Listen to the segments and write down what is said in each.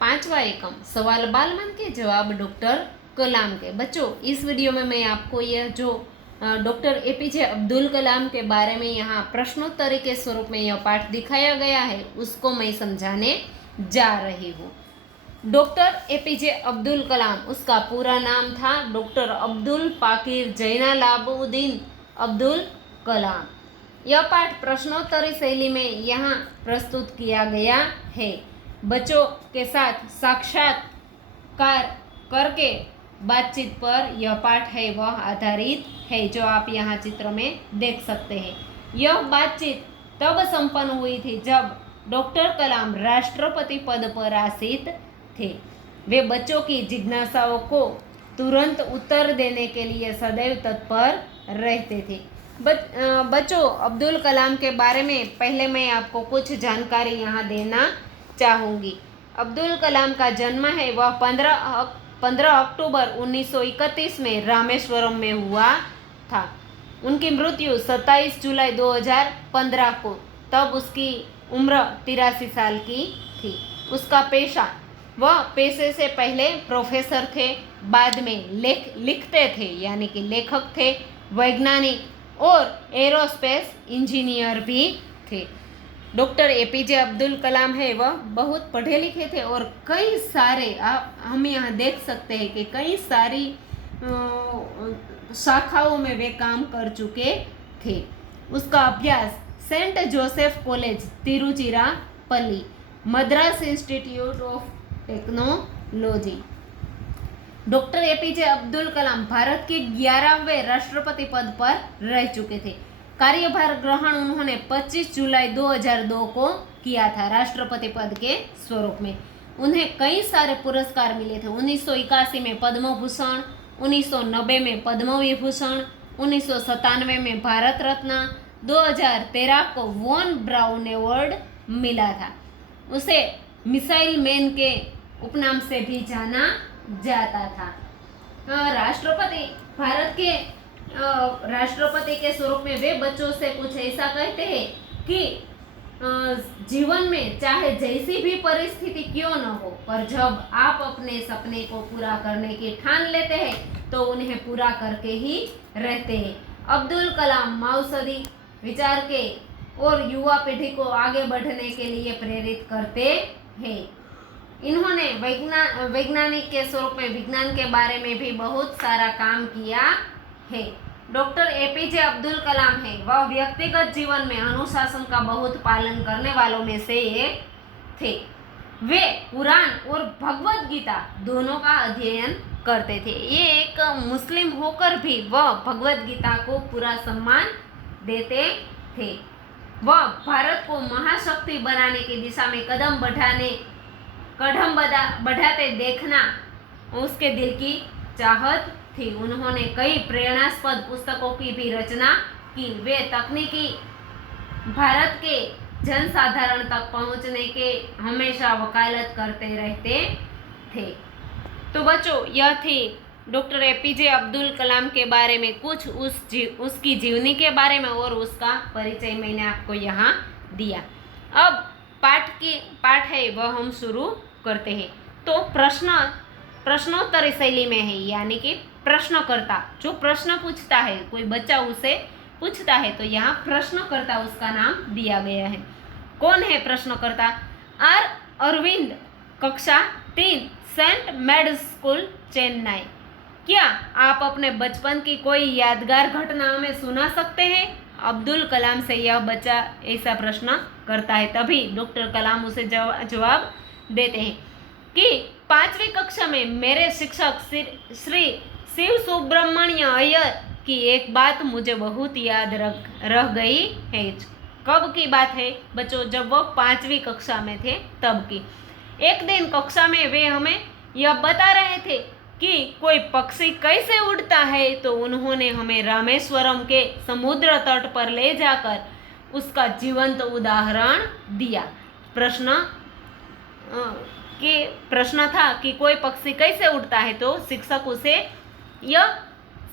पांचवा एकम सवाल बाल मन के जवाब डॉक्टर कलाम के। बच्चों, इस वीडियो में मैं आपको यह जो डॉक्टर एपीजे अब्दुल कलाम के बारे में यहाँ प्रश्नोत्तरी के स्वरूप में यह पाठ दिखाया गया है उसको मैं समझाने जा रही हूँ। डॉक्टर एपीजे अब्दुल कलाम, उसका पूरा नाम था डॉक्टर अब्दुल पाकिर जैनालाबुद्दीन अब्दुल कलाम। यह पाठ प्रश्नोत्तरी शैली में यहाँ प्रस्तुत किया गया है। बच्चों के साथ साक्षात्कार करके बातचीत पर यह पाठ है वह आधारित है, जो आप यहाँ चित्र में देख सकते हैं। यह बातचीत तब संपन्न हुई थी जब डॉक्टर कलाम राष्ट्रपति पद पर आसीन थे। वे बच्चों की जिज्ञासाओं को तुरंत उत्तर देने के लिए सदैव तत्पर रहते थे। बच्चों, अब्दुल कलाम के बारे में पहले मैं आपको कुछ जानकारी यहाँ देना चाहूँगी। अब्दुल कलाम का जन्म है वह 15 अक्टूबर 1931 में रामेश्वरम में हुआ था। उनकी मृत्यु 27 जुलाई 2015 को, तब उसकी उम्र 83 साल की थी। उसका पेशा, वह पेशे से पहले प्रोफेसर थे, बाद में लिखते थे यानी कि लेखक थे, वैज्ञानिक और एरोस्पेस इंजीनियर भी थे। डॉक्टर एपीजे अब्दुल कलाम है वह बहुत पढ़े लिखे थे और कई सारे हम यहाँ देख सकते हैं कि कई सारी शाखाओं में वे काम कर चुके थे। उसका अभ्यास saint Joseph college Tiruchirappalli, Madras institute of technology. Doctor APJ Abdul Kalam Bharat के 11वें राष्ट्रपति पद पर रह चुके थे। कार्यभार ग्रहण उन्होंने 25 जुलाई 2002 को किया था राष्ट्रपति पद के स्वरूप में। उन्हें कई सारे पुरस्कार मिले थे। 1981 में पद्म भूषण, 1990 में पद्म विभूषण, 1997 में भारत रत्न, 2013 को वॉन ब्राउन अवार्ड मिला था। उसे मिसाइल मैन के उपनाम से भी जाना जाता था। भारत के राष्ट्रपति के स्वरूप में वे बच्चों से कुछ ऐसा कहते हैं कि जीवन में चाहे जैसी भी परिस्थिति क्यों न हो, पर जब आप अपने सपने को पूरा करने की ठान लेते हैं तो उन्हें पूरा करके ही रहते हैं। अब्दुल कलाम माओवादी विचार के और युवा पीढ़ी को आगे बढ़ने के लिए प्रेरित करते हैं। इन्होंने वैज्ञानिक के स्वरूप में विज्ञान के बारे में भी बहुत सारा काम किया है। डॉक्टर एपीजे अब्दुल कलाम है वह व्यक्तिगत जीवन में अनुशासन का बहुत पालन करने वालों में से एक थे। वे कुरान और भगवत गीता दोनों का अध्ययन करते थे। ये एक मुस्लिम होकर भी वह भगवत गीता को पूरा सम्मान देते थे। वह भारत को महाशक्ति बनाने की दिशा में कदम बढ़ाते देखना उसके दिल की चाहत थी। उन्होंने कई प्रेरणास्पद पुस्तकों की भी रचना की। वे तकनीकी भारत के जनसाधारण तक पहुंचने के हमेशा वकालत करते रहते थे। तो बच्चों, यह थी डॉक्टर एपीजे अब्दुल कलाम के बारे में कुछ उसकी जीवनी के बारे में और उसका परिचय मैंने आपको यहाँ दिया। अब पाठ है वह हम शुरू करते हैं। तो प्रश्नोत्तरी शैली में है, यानी कि प्रश्नकर्ता जो प्रश्न पूछता है, कोई बच्चा उसे पूछता है तो यहाँ प्रश्नकर्ता उसका नाम दिया गया है। कौन है प्रश्नकर्ता? आर अरविंद, कक्षा 3, सेंट मेड्स स्कूल, चेन्नई। क्या आप अपने बचपन की कोई यादगार घटना हमें सुना सकते हैं? अब्दुल कलाम से यह बच्चा ऐसा प्रश्न करता है। तभी डॉक्टर कलाम उसे जवाब देते हैं कि 5वीं कक्षा में मेरे शिक्षक श्री शिव सुब्रमण्य अय्यर की एक बात मुझे बहुत याद रह गई है। कब की बात है बच्चों? जब वो 5वीं कक्षा में थे तब की। एक दिन कक्षा में वे हमें यह बता रहे थे कि कोई पक्षी कैसे उड़ता है, तो उन्होंने हमें रामेश्वरम के समुद्र तट पर ले जाकर उसका जीवंत उदाहरण दिया। प्रश्न था कि कोई पक्षी कैसे उड़ता है, तो शिक्षक उसे यह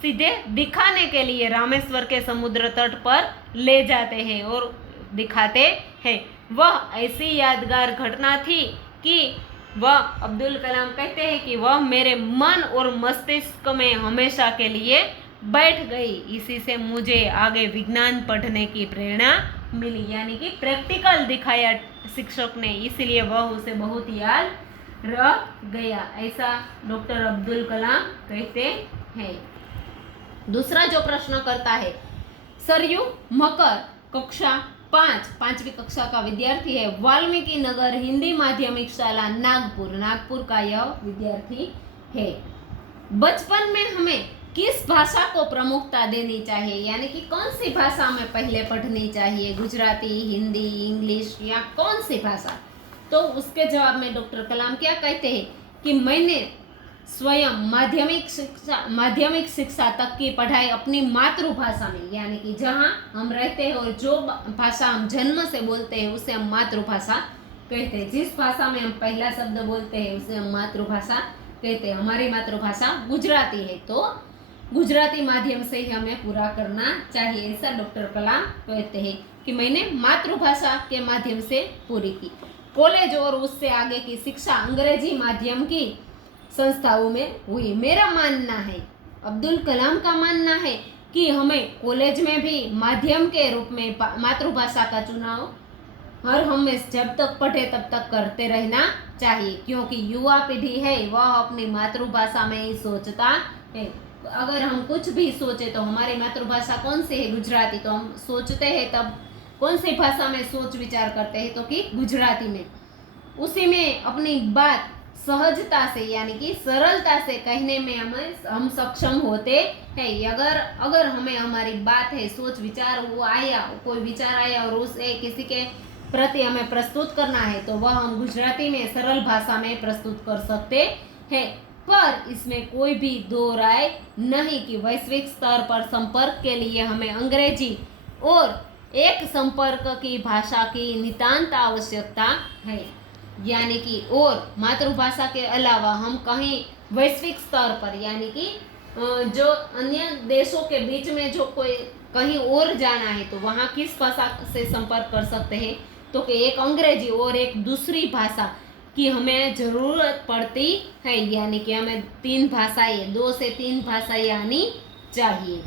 सीधे दिखाने के लिए रामेश्वर के समुद्र तट पर ले जाते हैं और दिखाते हैं। वह ऐसी यादगार घटना थी कि वह अब्दुल कलाम कहते हैं कि वह मेरे मन और मस्तिष्क में हमेशा के लिए बैठ गई, इसी से मुझे आगे विज्ञान पढ़ने की प्रेरणा मिली। यानी कि प्रैक्टिकल दिखाया शिक्षक ने, इसलिए वह उसे बहुत याद रह गया, ऐसा डॉक्टर अब्दुल कलाम कहते हैं। दूसरा जो प्रश्न करता है, सरयू मकर कक्षा 5वीं कक्षा का विद्यार्थी है, वाल्मीकि नगर हिंदी माध्यमिक शाला नागपुर का यह विद्यार्थी है। बचपन में हमें किस भाषा को प्रमुखता देनी चाहिए, यानी कि कौन सी भाषा हमें पहले पढ़नी चाहिए, गुजराती, हिंदी, इंग्लिश या कौन सी भाषा? तो उसके जवाब में डॉक्टर कलाम क्या कहते हैं कि मैंने स्वयं माध्यमिक शिक्षा तक की पढ़ाई अपनी मातृभाषा में, यानी कि जहाँ हम रहते हैं और जो भाषा हम जन्म से बोलते हैं उसे हम मातृभाषा कहते हैं। जिस भाषा में हम पहला शब्द बोलते हैं उसे हम मातृभाषा कहते हैं। हमारी मातृभाषा गुजराती है, तो गुजराती माध्यम से ही हमें पूरा करना चाहिए, ऐसा डॉक्टर कलाम कहते हैं कि मैंने मातृभाषा के माध्यम से पूरी की। कॉलेज और उससे आगे की शिक्षा अंग्रेजी माध्यम की संस्थाओं में हुई। मेरा मानना है, अब्दुल कलाम का मानना है कि हमें कॉलेज में भी माध्यम के रूप में मातृभाषा का चुनाव हर हमें जब तक पढ़े तब तक करते रहना चाहिए, क्योंकि युवा पीढ़ी है वह अपनी मातृभाषा में ही सोचता है। अगर हम कुछ भी सोचे तो हमारी मातृभाषा कौन सी है, गुजराती, तो हम सोचते हैं तब कौन सी भाषा में सोच विचार करते हैं, तो कि गुजराती में। उसी में अपनी बात सहजता से यानी कि सरलता से कहने में हम सक्षम होते हैं। अगर हमें हमारी बात है, सोच विचार वो आया, कोई विचार आया और उसे किसी के प्रति हमें प्रस्तुत करना है, तो वह हम गुजराती में सरल भाषा में प्रस्तुत कर सकते हैं। पर इसमें कोई भी दो राय नहीं कि वैश्विक स्तर पर संपर्क के लिए हमें अंग्रेजी और एक संपर्क की भाषा की नितांत आवश्यकता है। यानी कि और मातृभाषा के अलावा हम कहीं वैश्विक स्तर पर, यानी कि जो अन्य देशों के बीच में जो कोई कहीं और जाना है तो वहाँ किस भाषा से संपर्क कर सकते हैं, तो कि एक अंग्रेजी और एक दूसरी भाषा की हमें ज़रूरत पड़ती है। यानी कि हमें 3 भाषाएं, 2 से 3 भाषाएं आनी चाहिए।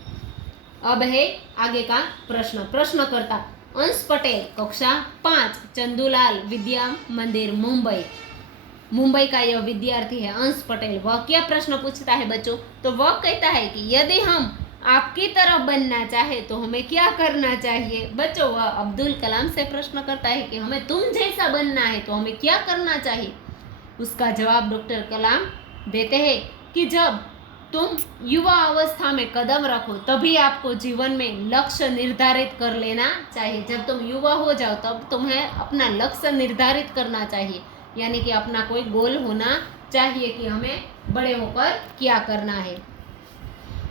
अब है आगे का प्रश्नकर्ता अंश पटेल कक्षा 5 चंदूलाल विद्या मंदिर मुंबई का यह विद्यार्थी है अंश पटेल। वह क्या प्रश्न पूछता है बच्चों, तो वह कहता है कि यदि हम आपकी तरह बनना चाहे तो हमें क्या करना चाहिए। बच्चों, वह अब्दुल कलाम से प्रश्न करता है कि हमें तुम जैसा बनना है तो हमें क्या करना चाहिए। उसका जवाब डॉक्टर कलाम देते हैं कि जब तुम युवा अवस्था में कदम रखो तभी आपको जीवन में लक्ष्य निर्धारित कर लेना चाहिए। जब तुम युवा हो जाओ तब तुम्हें अपना लक्ष्य निर्धारित करना चाहिए, यानी कि अपना कोई गोल होना चाहिए कि हमें बड़े होकर क्या करना है।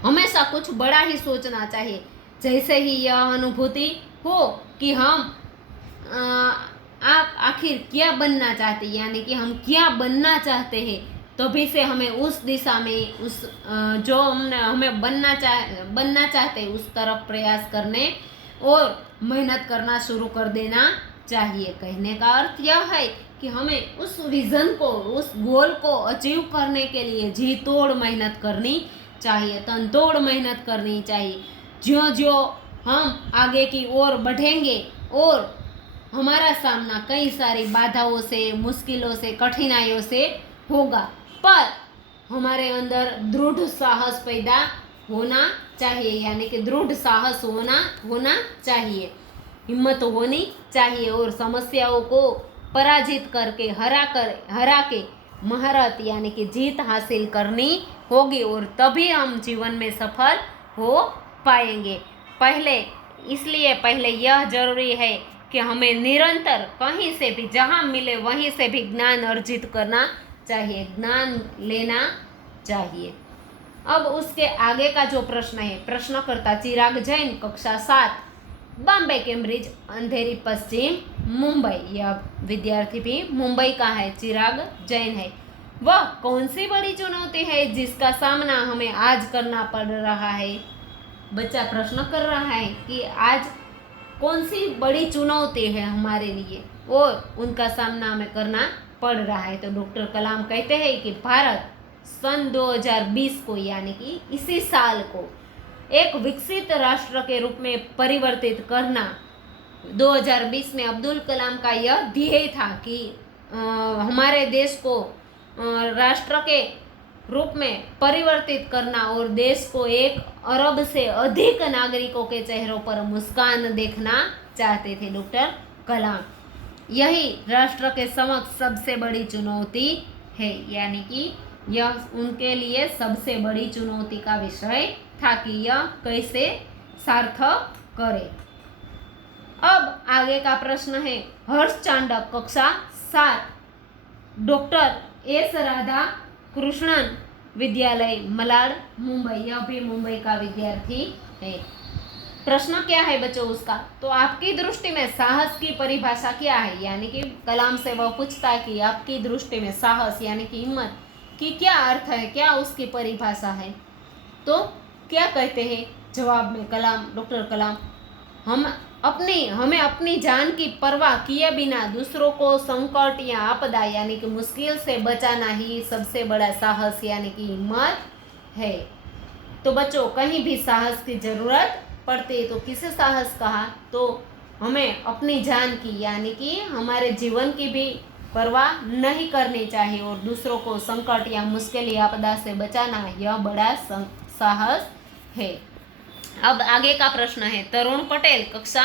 हमेशा कुछ बड़ा ही सोचना चाहिए। जैसे ही यह अनुभूति हो कि हम आप आखिर क्या बनना चाहते हैं, यानी कि हम क्या बनना चाहते हैं, तभी से हमें उस दिशा में उस जो हमें बनना चाहते हैं उस तरफ प्रयास करने और मेहनत करना शुरू कर देना चाहिए। कहने का अर्थ यह है कि हमें उस विजन को, उस गोल को अचीव करने के लिए जी तोड़ मेहनत करनी चाहिए, तन तोड़ मेहनत करनी चाहिए। ज्यों ज्यों हम आगे की ओर बढ़ेंगे और हमारा सामना कई सारी बाधाओं से, मुश्किलों से, कठिनाइयों से होगा, पर हमारे अंदर दृढ़ साहस पैदा होना चाहिए, यानी कि दृढ़ साहस होना चाहिए, हिम्मत होनी चाहिए और समस्याओं को पराजित करके हरा के महारत यानी कि जीत हासिल करनी होगी और तभी हम जीवन में सफल हो पाएंगे। पहले यह जरूरी है कि हमें निरंतर कहीं से भी, जहाँ मिले वहीं से भी ज्ञान अर्जित करना चाहिए, ज्ञान लेना चाहिए। अब उसके आगे का जो प्रश्न है, प्रश्नकर्ता चिराग जैन कक्षा 7 बॉम्बे कैम्ब्रिज अंधेरी पश्चिम मुंबई। यह विद्यार्थी भी मुंबई का है, चिराग जैन है। वह कौन सी बड़ी चुनौती है जिसका सामना हमें आज करना पड़ रहा है। बच्चा प्रश्न कर रहा है कि आज कौन सी बड़ी चुनौती है हमारे लिए और उनका सामना हमें करना पड़ रहा है। तो डॉक्टर कलाम कहते हैं कि भारत सन 2020 को यानी कि इसी साल को एक विकसित राष्ट्र के रूप में परिवर्तित करना 2020 में अब्दुल कलाम का यह ध्येय था कि हमारे देश को राष्ट्र के रूप में परिवर्तित करना और देश को 1 अरब से अधिक नागरिकों के चेहरों पर मुस्कान देखना चाहते थे डॉक्टर कलाम। यही राष्ट्र के समक्ष सबसे बड़ी चुनौती है, यानी कि यह उनके लिए सबसे बड़ी चुनौती का विषय था कि यह कैसे सार्थक करे। अब आगे का प्रश्न है, हर्ष चांडक कक्षा 7 डॉक्टर एस राधा कृष्णन विद्यालय मलाड मुंबई, यह भी मुंबई का विद्यार्थी है। प्रश्न क्या है बच्चों उसका, तो आपकी दृष्टि में साहस की परिभाषा क्या है, यानी कि कलाम से वह पूछता है कि आपकी दृष्टि में साहस यानी कि हिम्मत की क्या अर्थ है, क्या उसकी परिभाषा है। तो क्या कहते हैं जवाब में कलाम, डॉक्टर कलाम, हमें अपनी जान की परवाह किए बिना दूसरों को संकट या आपदा यानी कि मुश्किल से बचाना ही सबसे बड़ा साहस यानी कि हिम्मत है। तो बच्चों कहीं भी साहस की जरूरत पड़ती है तो किसे साहस कहा, तो हमें अपनी जान की यानी कि हमारे जीवन की भी परवाह नहीं करनी चाहिए और दूसरों को संकट या मुश्किल या आपदा से बचाना यह बड़ा साहस है। अब आगे का प्रश्न है, तरुण पटेल कक्षा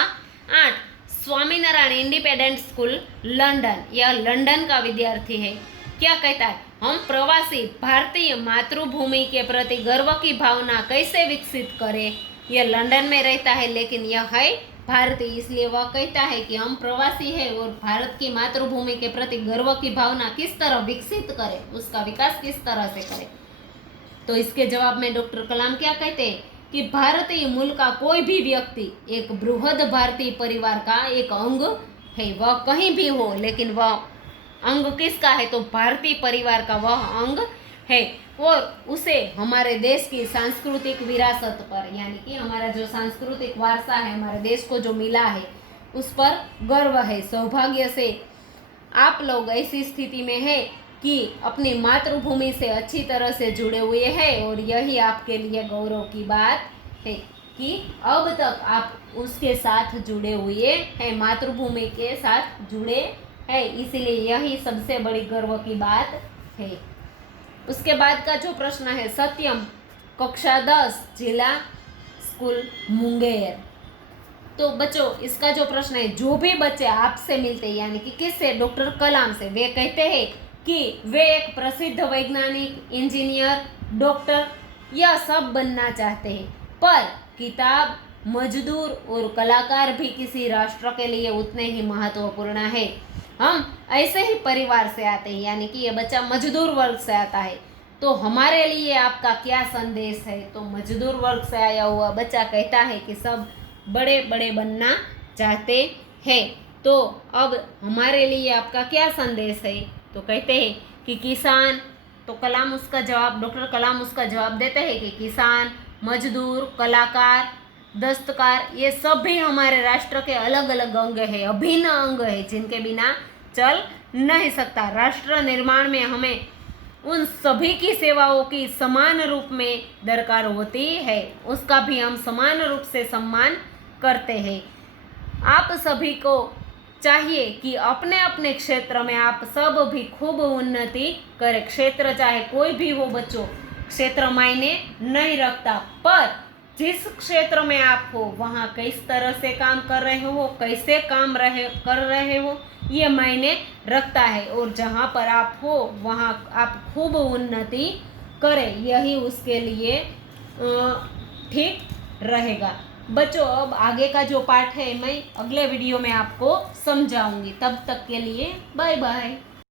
8 स्वामीनारायण इंडिपेंडेंट स्कूल लंदन, यह लंदन का विद्यार्थी है। क्या कहता है, हम प्रवासी भारतीय मातृभूमि के प्रति गर्व की भावना कैसे विकसित करें। यह लंदन में रहता है लेकिन यह है भारतीय, इसलिए वह कहता है कि हम प्रवासी है और भारत की मातृभूमि के प्रति गर्व की भावना किस तरह विकसित करें, उसका विकास किस तरह से करें। तो इसके जवाब में डॉक्टर कलाम क्या कहते हैं कि भारतीय मूल का कोई भी व्यक्ति एक बृहद भारतीय परिवार का एक अंग है, वह कहीं भी हो लेकिन वह अंग किसका है, तो भारतीय परिवार का वह अंग है और उसे हमारे देश की सांस्कृतिक विरासत पर यानी कि हमारा जो सांस्कृतिक वारसा है, हमारे देश को जो मिला है उस पर गर्व है। सौभाग्य से आप लोग ऐसी स्थिति में है कि अपनी मातृभूमि से अच्छी तरह से जुड़े हुए हैं और यही आपके लिए गौरव की बात है कि अब तक आप उसके साथ जुड़े हुए हैं, मातृभूमि के साथ जुड़े हैं, इसलिए यही सबसे बड़ी गर्व की बात है। उसके बाद का जो प्रश्न है, सत्यम कक्षा 10 जिला स्कूल मुंगेर। तो बच्चों इसका जो प्रश्न है, जो भी बच्चे आपसे मिलते हैं यानी कि किससे, डॉक्टर कलाम से, वे कहते हैं कि वे एक प्रसिद्ध वैज्ञानिक, इंजीनियर, डॉक्टर यह सब बनना चाहते हैं, पर किताब, मजदूर और कलाकार भी किसी राष्ट्र के लिए उतने ही महत्वपूर्ण है। हम ऐसे ही परिवार से आते हैं यानी कि ये बच्चा मजदूर वर्ग से आता है, तो हमारे लिए आपका क्या संदेश है। तो मजदूर वर्ग से आया हुआ बच्चा कहता है कि सब बड़े बड़े बनना चाहते हैं, तो अब हमारे लिए आपका क्या संदेश है। तो कहते हैं कि किसान, तो कलाम उसका जवाब, डॉक्टर कलाम उसका जवाब देते हैं कि किसान, मजदूर, कलाकार, दस्तकार ये सब भी हमारे राष्ट्र के अलग अलग अंग है, अभिन्न अंग है जिनके बिना चल नहीं सकता। राष्ट्र निर्माण में हमें उन सभी की सेवाओं की समान रूप में दरकार होती है, उसका भी हम समान रूप से सम्मान करते हैं। आप सभी को चाहिए कि अपने अपने क्षेत्र में आप सब भी खूब उन्नति करें। क्षेत्र चाहे कोई भी हो बच्चों, क्षेत्र मायने नहीं रखता, पर जिस क्षेत्र में आप हो वहाँ किस तरह से काम कर रहे हो, कैसे काम कर रहे हो, ये मायने रखता है। और जहाँ पर आप हो वहाँ आप खूब उन्नति करें, यही उसके लिए ठीक रहेगा। बच्चों अब आगे का जो पाठ है मैं अगले वीडियो में आपको समझाऊंगी। तब तक के लिए बाय बाय।